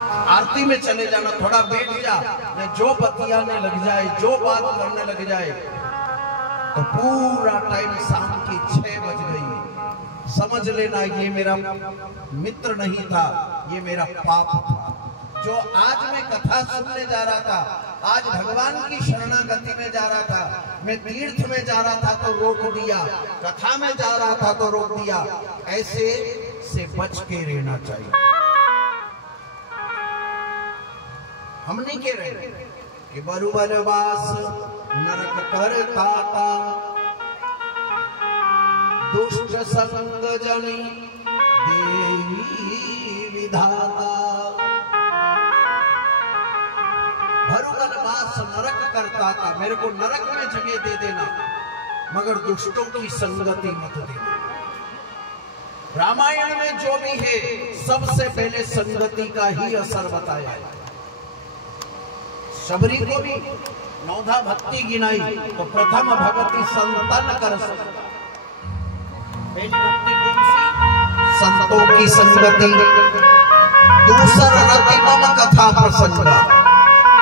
आरती में चले जाना, थोड़ा बैठ जा, जो बतियाने लग जाए, जो बात करने लग जाए तो पूरा टाइम शाम की 6 बज गई। समझ लेना ये मेरा मित्र नहीं था, ये मेरा पाप था। जो आज मैं कथा सुनने जा रहा था, आज भगवान की शरणागति में जा रहा था, मैं तीर्थ में जा रहा था तो रोक दिया, कथा में जा रहा था तो रोक दिया। ऐसे से बच के रहना चाहिए। हम नहीं कह रहे कि बरुवनवास नरक करता था, दुष्ट संग जनी देवी विधाता। भरुवनवास नरक करता था, मेरे को नरक में जगह दे देना, मगर दुष्टों की संगति मत देना। रामायण में जो भी है सबसे पहले संगति का ही असर बताया है। शबरी को भी 9 भक्ति गिनाई तो प्रथम भक्ति संतन कर सकता। पहली भक्ति कौन सी? संतों की संगति। दूसर रति मम कथा प्रसंगा।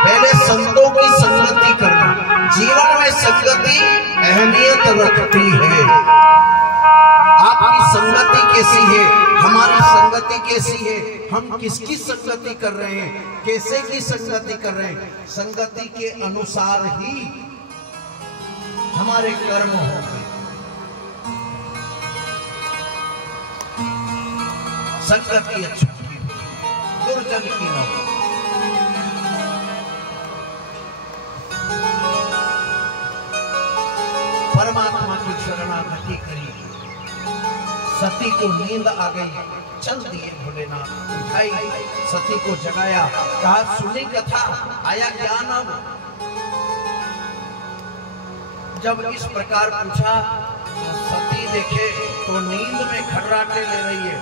पहले संतों की संगति करना। जीवन में संगति अहमियत रखती है। आपकी संगति कैसी है, हमारी संगति कैसी है, हम किसकी संगति कर रहे हैं, कैसे की संगति कर रहे हैं, संगति के अनुसार ही हमारे कर्म होंगे। संगति अच्छी की दुर्जन की न हो। परमात्मा की शरणागति करी। सती को नींद आ गई, चल दिए भोलेनाथ, उठाई सती को जगाया, कहा सुनी कथा, आया ज्ञान। अब जब इस प्रकार पूछा तो सती देखे तो नींद में खर्राटे ले रही है।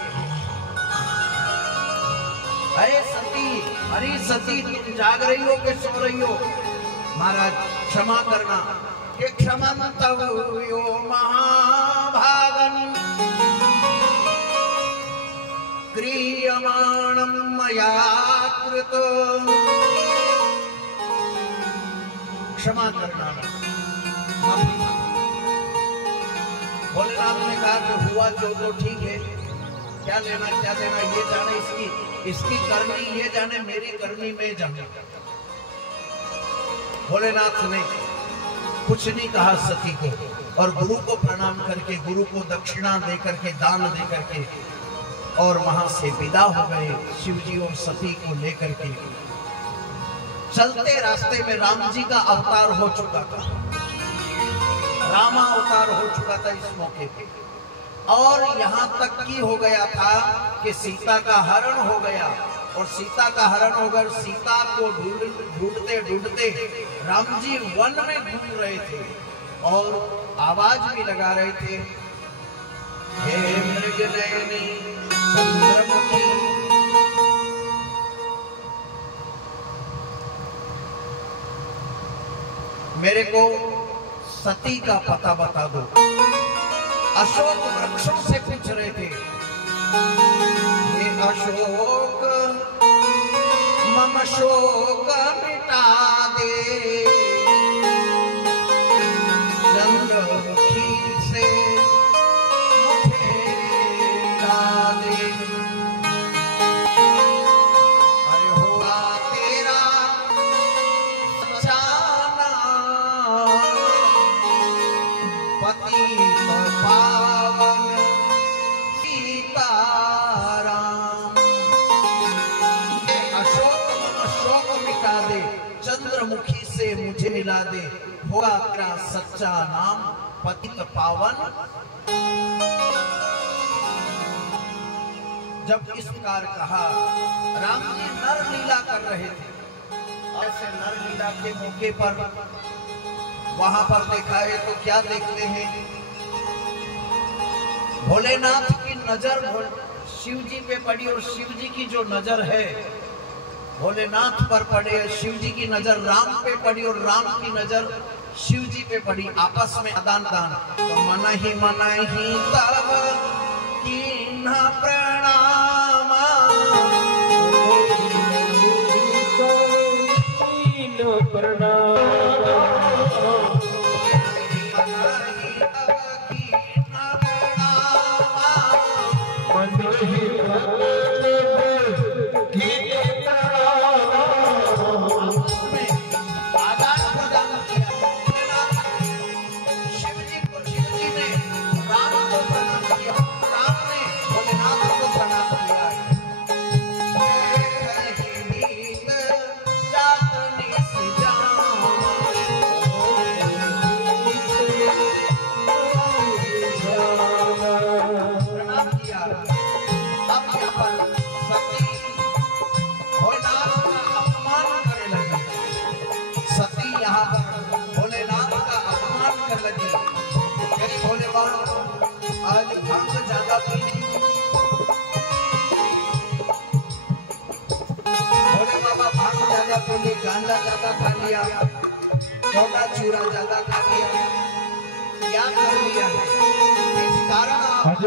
अरे सती, अरे सती, तुम जाग रही हो कि सो रही हो? महाराज क्षमा करना। कि क्षमन्तव्यो महाभागन क्रियमाणं मया कृत। क्षमा करना। भोलेनाथ ने कहा कि हुआ जो तो ठीक है, क्या लेना क्या देना ये जाने, इसकी करनी ये जाने, मेरी करनी मैं जाने। भोलेनाथ ने कुछ नहीं कहा सती को, और गुरु को प्रणाम करके, गुरु को दक्षिणा दे करके, दान दे करके, और वहां से विदा हो गए। शिव जी और सती को लेकर के चलते रास्ते में राम जी का अवतार हो चुका था, रामा अवतार हो चुका था इस मौके पे। और यहाँ तक की हो गया था कि सीता का हरण हो गया, और सीता का हरण होकर सीता को ढूंढते ढूंढते राम जी वन में घूम रहे थे और आवाज भी लगा रहे थे, हे मृगनयनी चंद्रमुखी, मेरे को सती का पता बता दो। अशोक वृक्षों से पूछ रहे थे, हे अशोक मम शोक मिटा दे, चंद्रमुखी से मुझे मिला दे। अरे होगा तेरा सच्चा नाम, पतित पावन सीताराम। अशोक मिटा दे, चंद्रमुखी से मुझे मिला दे, होगा तेरा सच्चा नाम पतित पावन। जब इस प्रकार कहा, राम जी नर लीला कर रहे थे। ऐसे नर लीला के मौके पर वहां पर देखा है तो क्या देखते हैं, भोलेनाथ की नजर शिव जी पे पड़ी, और शिव जी की जो नजर है भोलेनाथ पर पड़े, शिव जी की नजर राम पे पड़ी, और राम की नजर शिव जी पे पड़ी। आपस में आदान दान, तो मन ही तब कीन्हा प्रणाम, ज्यादा पी ली, गांजा ज्यादा खा लिया, छोटा चूरा ज्यादा खा लिया, क्या कर लिया है? इस कारण आप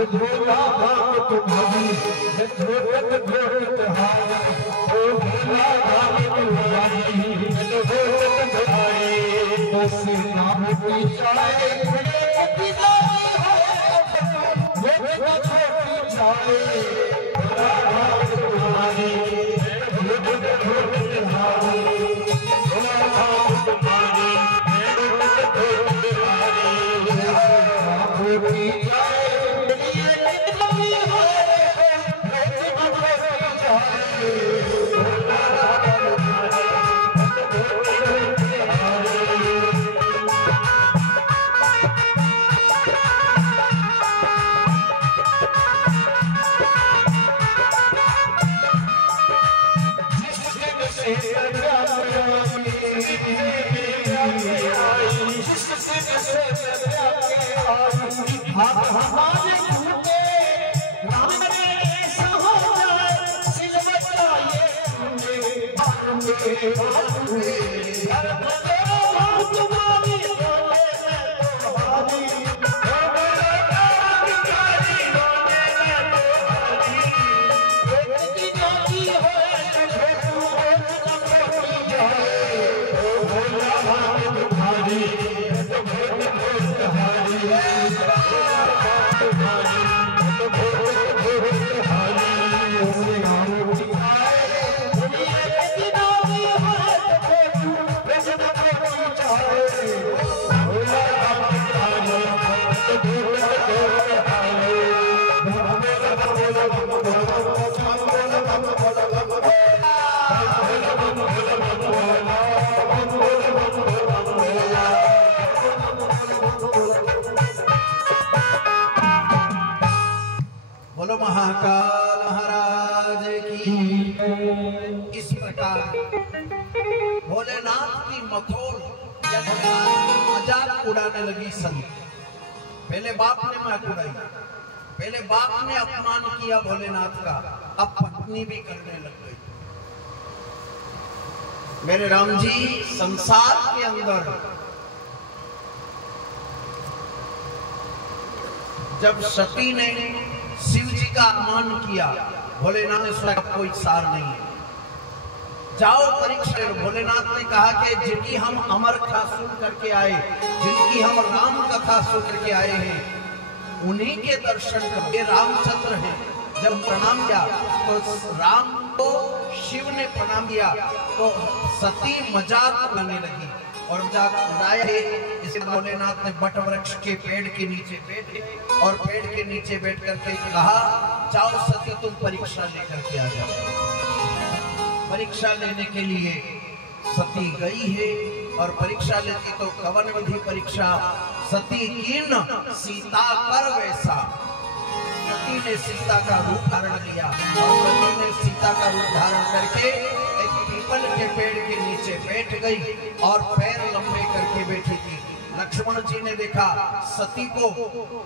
बोलो महाकाल महाराज की। इस प्रकार भोलेनाथ की मखौल या भोलेनाथ की मजाक उड़ाने लगी संत। पहले बाप ने मजाक उड़ाई, पहले बाप ने अपमान किया भोलेनाथ का, अब पत्नी भी करने लग गई। मेरे राम जी, संसार के अंदर जब सती ने शिव जी का अपमान किया, भोलेनाथ ने सोचा कोई सार नहीं है, जाओ परीक्षा। भोलेनाथ ने कहा कि जिनकी हम अमर कथा सुन करके आए, जिनकी हम राम कथा सुन करके आए हैं, उन्हीं के दर्शन करो। ये रामचंद्र हैं। जब प्रणाम किया तो राम को शिव ने प्रणाम किया तो सती मजाक उड़ाने लगी और मजाक उड़ाया। इसे भोलेनाथ ने बट वृक्ष के पेड़ के नीचे बैठे और पेड़ के नीचे बैठ करके कहा, जाओ सती तुम परीक्षा लेकर के आ जाओ। परीक्षा लेने के लिए सती गई है और परीक्षा लेती तो कवन विधि परीक्षा। सती कीर्ण सीता कर वैसा। सती ने सीता का रूप धारण किया और सती ने सीता का रूप धारण करके एक पीपल के पेड़ के नीचे बैठ गई और पैर लंबे करके बैठी थी। लक्ष्मण जी ने देखा सती को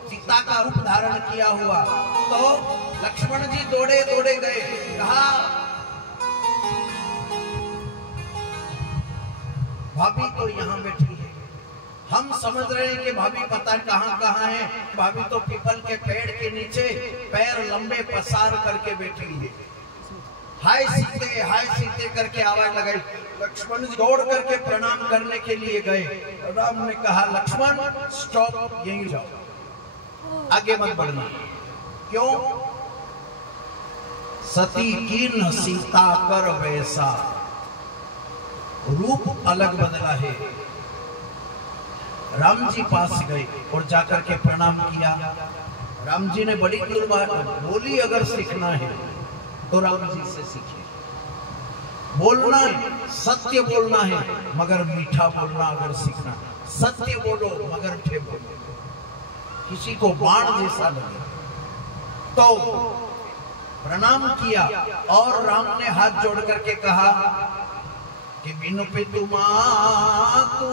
सीता का रूप धारण किया हुआ, तो लक्ष्मण जी दौड़े दौड़े गए, कहा भाभी तो यहाँ बैठी है, हम समझ रहे हैं कि भाभी पता कहाँ कहाँ है, भाभी तो पीपल के पेड़ के नीचे पैर लंबे पसार करके बैठी है। हाय सीते करके आवाज लगाई। लक्ष्मण जी दौड़ करके प्रणाम करने के लिए गए। राम ने कहा लक्ष्मण स्टॉप, यहीं जाओ, आगे मत बढ़ना। क्यों? सती कीर्ण सीता कर वैसा। रूप अलग बदला है। राम जी पास गए और जाकर के प्रणाम किया। राम जी ने बड़ी बात बोली, अगर सीखना है तो राम जी से सीखिए। बोलना है, सत्य बोलना है, मगर मीठा बोलना अगर सीखना। सत्य बोलो मगर मीठे बोलो, किसी को बाण जैसा लगे। तो प्रणाम किया और राम ने हाथ जोड़ करके कहा कि बिनु पितु मातु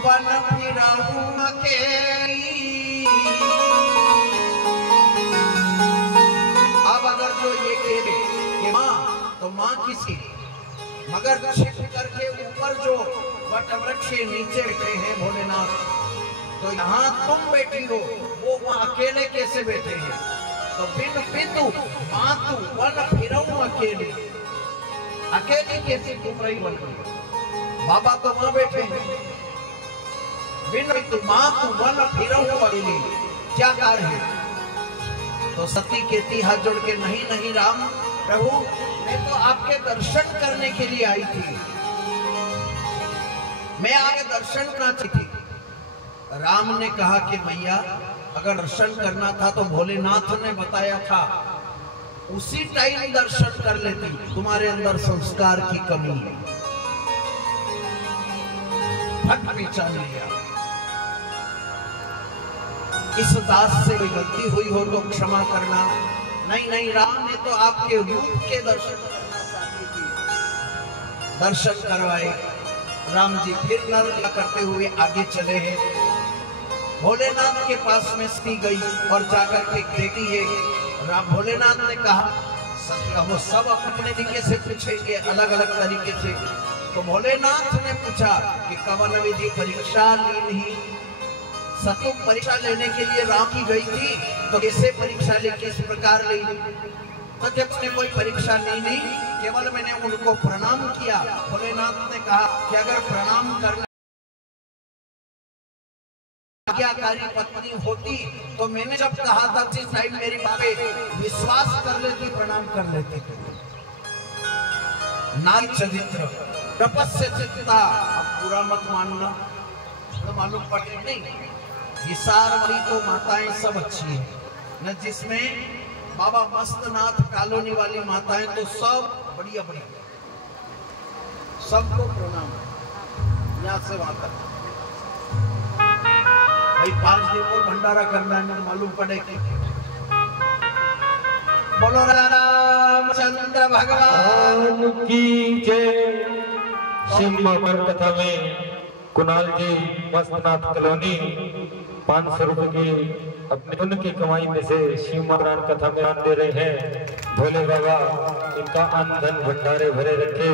वन फिराऊं अकेली। अब अगर जो ये कहे कि माँ, तो माँ किसी, मगर छिप करके ऊपर जो वट वृक्ष के नीचे बैठे हैं भोलेनाथ, तो यहाँ तुम बैठी हो, वो वहां अकेले कैसे बैठे हैं? तो बिन बिंदु मातु वन फिरऊं अकेले, अकेली कैसे घूम रही बन गई? बाबा तो वहां बैठे हैं। बिन बिंदु मातु वन फिरऊं अकेले, क्या कार्य है? तो सती कहती हाथ जोड़ के, नहीं नहीं राम प्रभु, मैं तो आपके दर्शन करने के लिए आई थी, मैं आपके दर्शन करना चाहती थी। राम ने कहा कि भैया अगर दर्शन करना था तो भोलेनाथ ने बताया था, उसी टाइम दर्शन कर लेती, तुम्हारे अंदर संस्कार की कमी है। भक्त पहचान लिया। इस दास से कोई गलती हुई हो तो क्षमा करना। नहीं नहीं राम ने तो आपके रूप के दर्शन करना चाहती थी। दर्शन करवाए। राम जी फिर नर करते हुए आगे चले हैं। भोलेनाथ के पास में सती गई और जाकर के देखी है। राम भोलेनाथ ने कहा, वो सब अपने तरीके से पूछेंगे, अलग अलग तरीके से। तो भोलेनाथ ने पूछा कि कवन विधि परीक्षा ली नहीं? सतु परीक्षा लेने के लिए राम की गई थी, तो कैसे परीक्षा ली, किस प्रकार ली? तो जब उसने कोई परीक्षा ली नहीं, केवल मैंने उनको प्रणाम किया। भोलेनाथ ने कहा कि अगर प्रणाम करने आज्ञाकारी पत्नी होती तो मैंने जब कहा था जिस टाइम मेरी बातें विश्वास कर लेती, प्रणाम कर लेती। नारी चरित्र तपस्या चित्ता, पूरा मत मानना, तो मालूम पड़े नहीं। ये सारी तो माताएं सब अच्छी है न, जिसमें बाबा मस्तनाथ कॉलोनी वाली माताएं तो सब बढ़िया बढ़िया, सबको प्रणाम। यहाँ से वहां तक भाई 5 दिन और भंडारा करना है, मालूम पड़े कि बोलो रामचंद्र भगवान की जय। शिव महापुर कथा में कुणाल जी मस्तनाथ कॉलोनी 500 रुपए की अपने पुण्य की कमाई में से शिव महाराज कथा में दान दे रहे हैं। भोले बाबा इनका अन्न धन भंडारे भरे रखे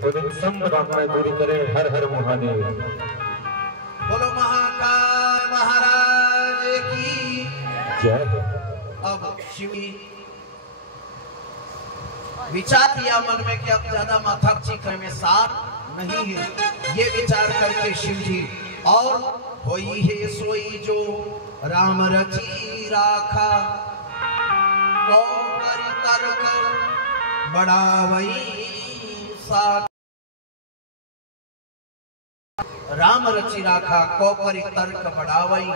और इन सब कामनाएं पूरी करे। हर हर महादेव। बोलो महाकाल महाराज की जय। अब शिव विचार किया मन में कि अब ज्यादा माथा चीखने में सार नहीं है। ये विचार करके शिव जी, और होई है सोई जो राम रची राखा, तो करी तर्क बढ़ावई सा। राम रची राखा को करी तर्क बढ़ावई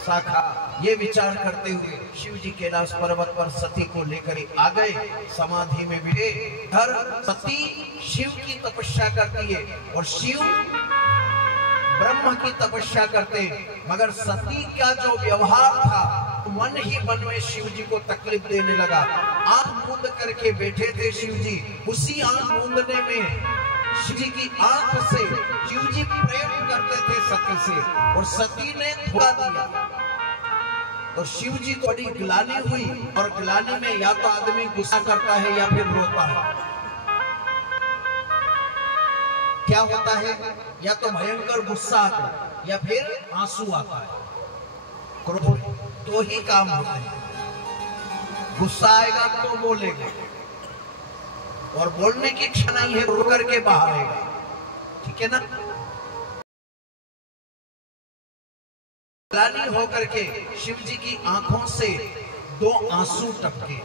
शाखा। ये विचार करते हुए शिव जी कैलाश पर्वत पर सती को लेकर आ गए, समाधि में बैठे। हर सती शिव की तपस्या करती है और शिव ब्रह्म की तपस्या करते, मगर सती का जो व्यवहार था मन ही मन में शिव जी को तकलीफ देने लगा। आंख मूंद करके बैठे थे शिव जी, उसी आंख मूंदने में शिव जी की आंख से शिव जी प्रेम करते थे सती से, और सती ने धोखा दिया। तो शिव जी को बड़ी ग्लानि हुई, और ग्लानि में या तो आदमी गुस्सा करता है या फिर रोता है। क्या होता है? या तो भयंकर गुस्सा आता है या फिर आंसू आता है। क्रोध दो ही काम होते हैं। गुस्सा आएगा तो बोलेगा, और बोलने की इच्छा नहीं है, रो करके बाहर आएगा। ठीक है ना? ग्लानि होकर के शिव जी की आंखों से 2 आंसू टपके,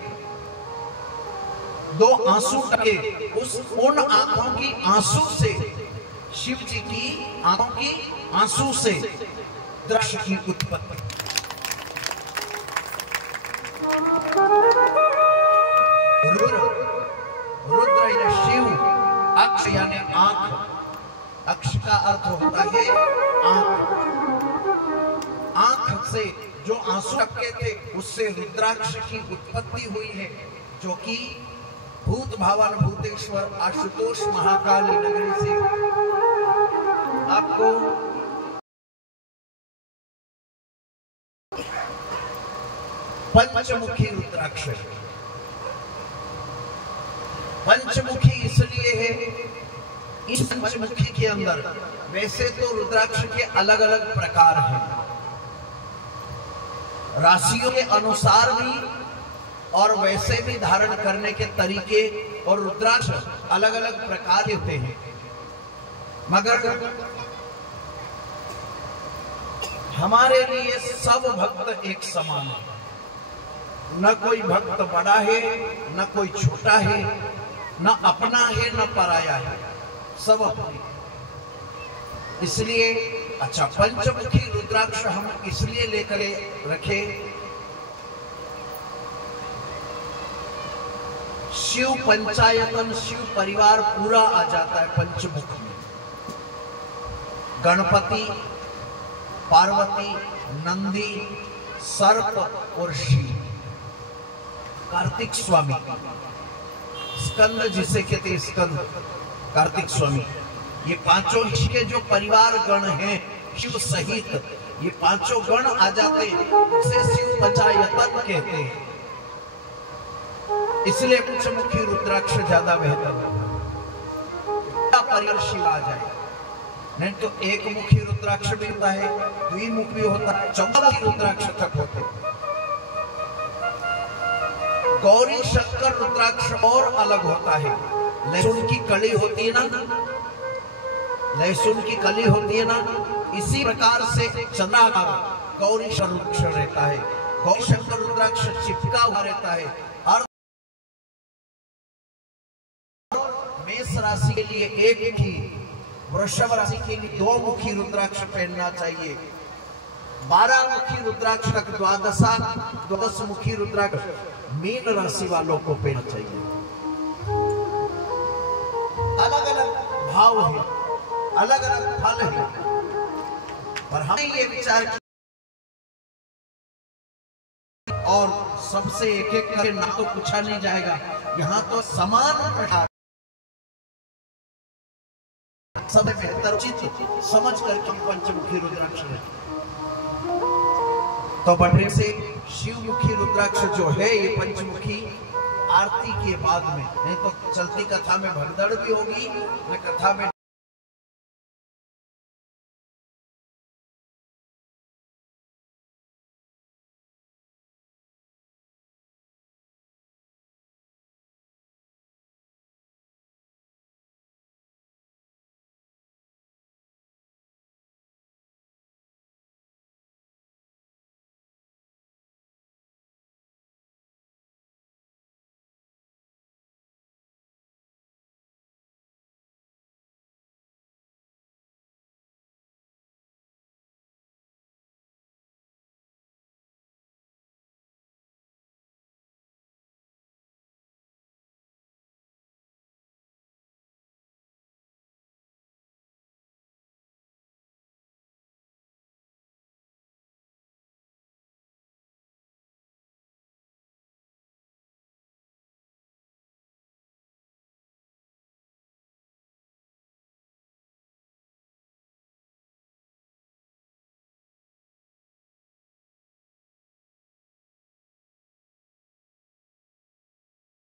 2 आंसू टपके। उन आंखों की आंसू से, शिव जी की आंखों की आंसू से दृश्य की उत्पत्ति। रुद्र या शिव, अक्ष यानी आंख। अक्ष का अर्थ होता है आंख। आंख से जो आंसू टपके थे उससे रुद्राक्ष की उत्पत्ति हुई है, जो कि भूत भावन भूतेश्वर आशुतोष महाकाली नगरी से आपको पंचमुखी रुद्राक्ष। पंचमुखी इसलिए है इस पंचमुखी के अंदर वैसे तो रुद्राक्ष के अलग अलग प्रकार हैं, राशियों के अनुसार भी और वैसे भी धारण करने के तरीके और रुद्राक्ष अलग अलग प्रकार होते हैं। मगर हमारे लिए सब भक्त एक समान है, न कोई भक्त बड़ा है न कोई छोटा है, न अपना है न पराया है, सब अपने। इसलिए अच्छा पंचमुखी रुद्राक्ष हम इसलिए लेकर रखे, शिव पंचायतन शिव परिवार पूरा आ जाता है पंचमुख में। गणपति, पार्वती, नंदी, सर्प और शिव, कार्तिक स्वामी, स्कंद जिसे कहते हैं स्कंद, कार्तिक स्वामी, ये पांचों के जो परिवार गण हैं शिव सहित, ये पांचों गण आ जाते हैं, इसे शिव पंचायतन कहते हैं। इसलिए पंचमुखी रुद्राक्ष ज्यादा बेहतर है। परिवार शिव आ जाए, नहीं तो एक मुखी रुद्राक्ष भी होता है, द्विमुखी होता है, चौमुखी रुद्राक्ष तक होते हैं। गौरी शंकर रुद्राक्ष और अलग होता है। लहसुन की कली होती है ना, लहसुन की कली होती है ना, इसी प्रकार से चंद्राकार गौरी रुद्राक्ष रहता है। गौरी शंकर रुद्राक्ष चिपका हुआ रहता है। और मेष राशि के लिए एक मुखी, वृषभ राशि के लिए 2 मुखी रुद्राक्ष पहनना चाहिए। 12 मुखी रुद्राक्ष तक, 12 मुखी रुद्राक्ष मीन राशि वालों को पहनना चाहिए। अलग अलग भाव है, अलग अलग फल है, पर हमें ये विचार और सबसे एक एक करके ना तो पूछा नहीं जाएगा, यहाँ तो समान प्रकार सब बेहतर उचित समझ करके पंचमुखी रुद्राक्ष है। तो बढ़ने से शिवमुखी रुद्राक्ष जो है ये पंचमुखी आरती के बाद में, नहीं तो चलती कथा में भगदड़ भी होगी, न कथा में